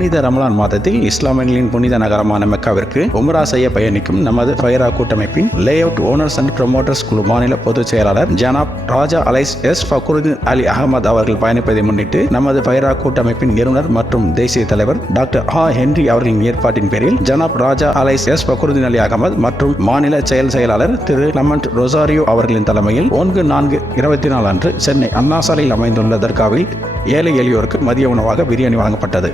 புனித ரமலான் மாதத்தில் இஸ்லாமியர்களின் புனித நகரமான மெக்காவிற்கு உம்ரா செய்ய பயணிக்கும் நமது ஃபைரா கூட்டமைப்பின் layout owners and promoters குழு மாநில பொதுச் செயலாளர் ஜனாப் ராஜா அலைஸ் எஸ் ஃபக்ருதீன் அலி அகமது அவர்கள் பயணிப்பதை முன்னிட்டு நமது ஃபைரா கூட்டமைப்பின் நிறுவனர் மற்றும் தேசிய தலைவர் டாக்டர் ஆ ஹென்றி அவர்களின் ஏற்பாட்டின் பேரில் ஜனாப் ராஜா அலைஸ் எஸ் ஃபக்ருதீன் அலி அகமது மற்றும் மாநில செயல் செயலாளர் திரு லமண்ட் ரொசாரியோ அவர்களின் தலைமையில் ஒன்று நான்கு இருபத்தி நாலு அன்று சென்னை அண்ணா சாலையில் அமைந்துள்ள தர்காவில் ஏழை எளியோருக்கு மதிய உணவாக பிரியாணி வழங்கப்பட்டது.